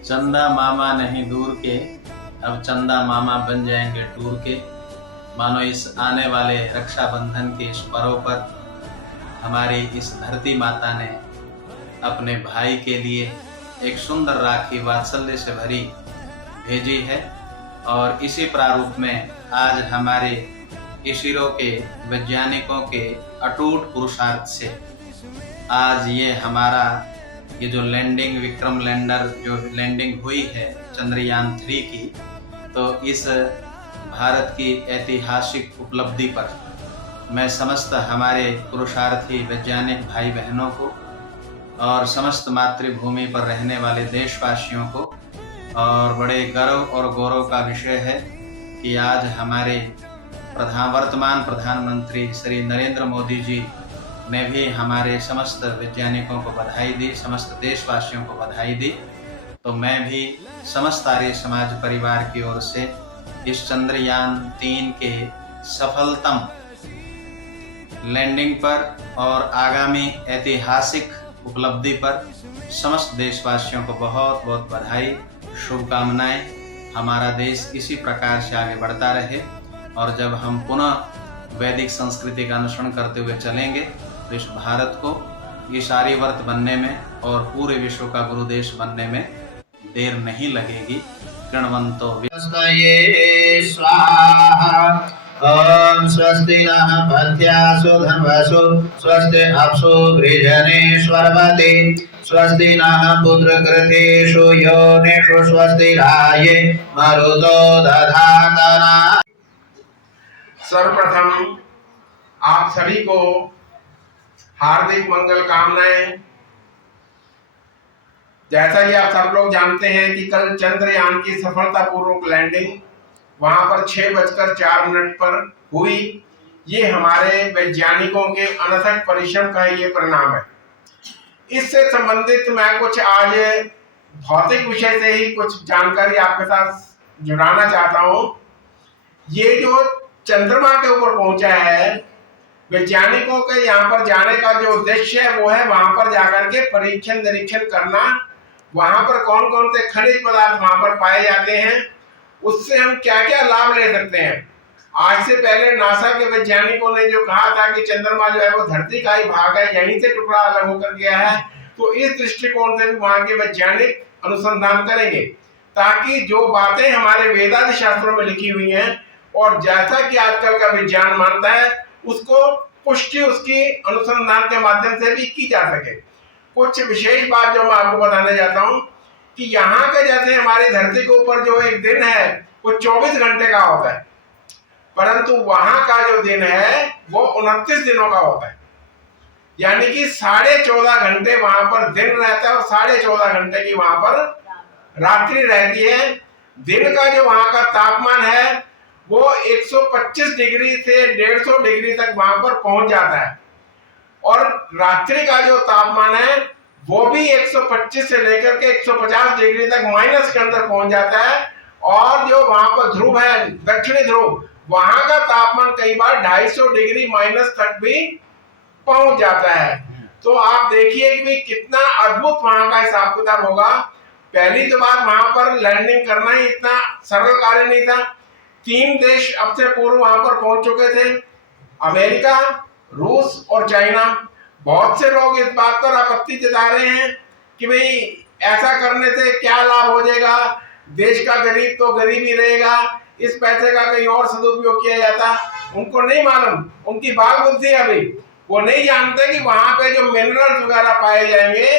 चंदा मामा नहीं दूर के, अब चंदा मामा बन जाएंगे टूर के। मानो इस आने वाले रक्षाबंधन के इस पर्व पर हमारी इस धरती माता ने अपने भाई के लिए एक सुंदर राखी वात्सल्य से भरी भेजी है। और इसी प्रारूप में आज हमारे इसरो के वैज्ञानिकों के अटूट पुरुषार्थ से आज ये जो लैंडिंग विक्रम लैंडर जो लैंडिंग हुई है चंद्रयान 3 की, तो इस भारत की ऐतिहासिक उपलब्धि पर मैं समस्त हमारे पुरुषार्थी वैज्ञानिक भाई बहनों को और समस्त मातृभूमि पर रहने वाले देशवासियों को, और बड़े गर्व और गौरव का विषय है कि आज हमारे वर्तमान प्रधानमंत्री श्री नरेंद्र मोदी जी ने भी हमारे समस्त वैज्ञानिकों को बधाई दी, समस्त देशवासियों को बधाई दी। तो मैं भी समस्त आर्य समाज परिवार की ओर से इस चंद्रयान 3 के सफलतम लैंडिंग पर और आगामी ऐतिहासिक उपलब्धि पर समस्त देशवासियों को बहुत बहुत बधाई, शुभकामनाएं। हमारा देश इसी प्रकार से आगे बढ़ता रहे, और जब हम पुनः वैदिक संस्कृति का अनुसरण करते हुए चलेंगे तो इस भारत को इस आर्यवर्त बनने में और पूरे विश्व का गुरु देश बनने में देर नहीं लगेगी। गणवंतो ओम स्वस्ति नः पथ्यासु धर्मसु स्वस्ति अप्सु गृजनेश्वरवति स्वस्ति नः पुत्रकृतेषु योनिषु स्वस्ति राये मरुतो दधातना। सर्वप्रथम आप सभी को हार्दिक मंगल कामनाएं। जैसा कि आप सब लोग जानते हैं कि कल चंद्रयान की सफलतापूर्वक लैंडिंग वहां पर 6:04 पर हुई। ये हमारे वैज्ञानिकों के अनथक परिश्रम का ये परिणाम है। इससे संबंधित मैं कुछ आज भौतिक विषय से ही कुछ जानकारी आपके साथ जुड़ाना चाहता हूँ। ये जो चंद्रमा के ऊपर पहुंचा है, वैज्ञानिकों के यहाँ पर जाने का जो उद्देश्य है वो है वहां पर जाकर के परीक्षण निरीक्षण करना, वहां पर कौन कौन से खनिज पदार्थ वहां पर पाए जाते हैं, उससे हम क्या क्या लाभ ले सकते हैं। आज से पहले नासा के वैज्ञानिकों ने जो कहा था कि चंद्रमा जो है वो धरती का ही भाग है, यहीं से टुकड़ा अलग होकर गया है, तो इस दृष्टिकोण से भी वहां के वैज्ञानिक अनुसंधान करेंगे ताकि जो बातें हमारे वेदांत शास्त्रों में लिखी हुई हैं और जैसा कि आजकल का विज्ञान मानता है उसको पुष्टि उसकी अनुसंधान के माध्यम से भी की जा सके। कुछ विशेष बात जो मैं आपको बताने जाता हूँ कि यहाँ का जैसे हमारी धरती के ऊपर जो एक दिन है वो 24 घंटे का होता है, परंतु वहां का जो दिन है वो 29 दिनों का होता है। यानी कि 14.5 घंटे वहां पर दिन रहता है और 14.5 घंटे की वहां पर रात्रि रहती है। दिन का जो वहां का तापमान है वो 125 डिग्री से 150 डिग्री तक वहां पर पहुंच जाता है, और रात्रि का जो तापमान है वो भी 125 से लेकर के 150 डिग्री तक माइनस के अंदर पहुंच जाता है। और जो वहां पर ध्रुव है, दक्षिणी ध्रुव, वहां का तापमान कई बार 250 डिग्री माइनस तक भी पहुंच जाता है। तो आप देखिए कि कितना अद्भुत वहां का हिसाब किताब होगा। पहली तो बात, वहां पर लैंडिंग करना ही इतना सरल कार्य नहीं था। 3 देश अब से पूर्व वहां पर पहुंच चुके थे, अमेरिका, रूस और चाइना। बहुत से लोग इस बात पर आपत्ति जता रहे हैं कि भाई ऐसा करने से क्या लाभ हो जाएगा, देश का गरीब तो गरीब ही रहेगा, इस पैसे का कहीं और सदुपयोग किया जाता। उनको नहीं मालूम, उनकी बात बुद्धि अभी वो नहीं जानते कि वहां पे जो मिनरल्स वगैरह पाए जाएंगे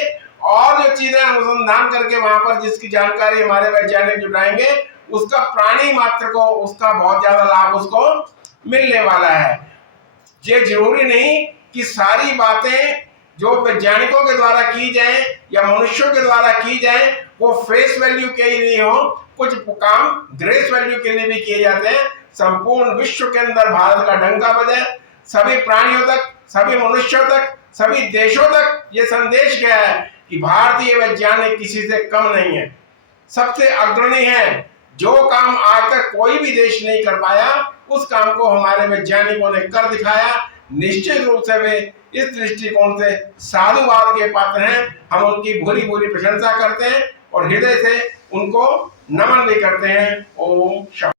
और जो चीजें अनुसंधान करके वहां पर जिसकी जानकारी हमारे वैज्ञानिक जुटाएंगे उसका प्राणी मात्र को उसका बहुत ज्यादा लाभ उसको मिलने वाला है। ये जरूरी नहीं कि सारी बातें जो वैज्ञानिकों के द्वारा की जाए या मनुष्यों के द्वारा की जाए वो फेस वैल्यू के ही नहीं हो, कुछ काम ग्रेस वैल्यू के लिए भी किए जाते हैं। संपूर्ण विश्व के अंदर भारत का डंका बजे, सभी प्राणियों तक, सभी मनुष्यों तक, सभी देशों तक ये संदेश गया है कि भारतीय वैज्ञानिक किसी से कम नहीं है, सबसे अग्रणी है। जो काम आज तक कोई भी देश नहीं कर पाया उस काम को हमारे वैज्ञानिकों ने कर दिखाया। निश्चित रूप से वे इस दृष्टिकोण से साधुवाद के पात्र हैं। हम उनकी भूरी भूरी प्रशंसा करते हैं और हृदय से उनको नमन भी करते हैं। ओम शांति।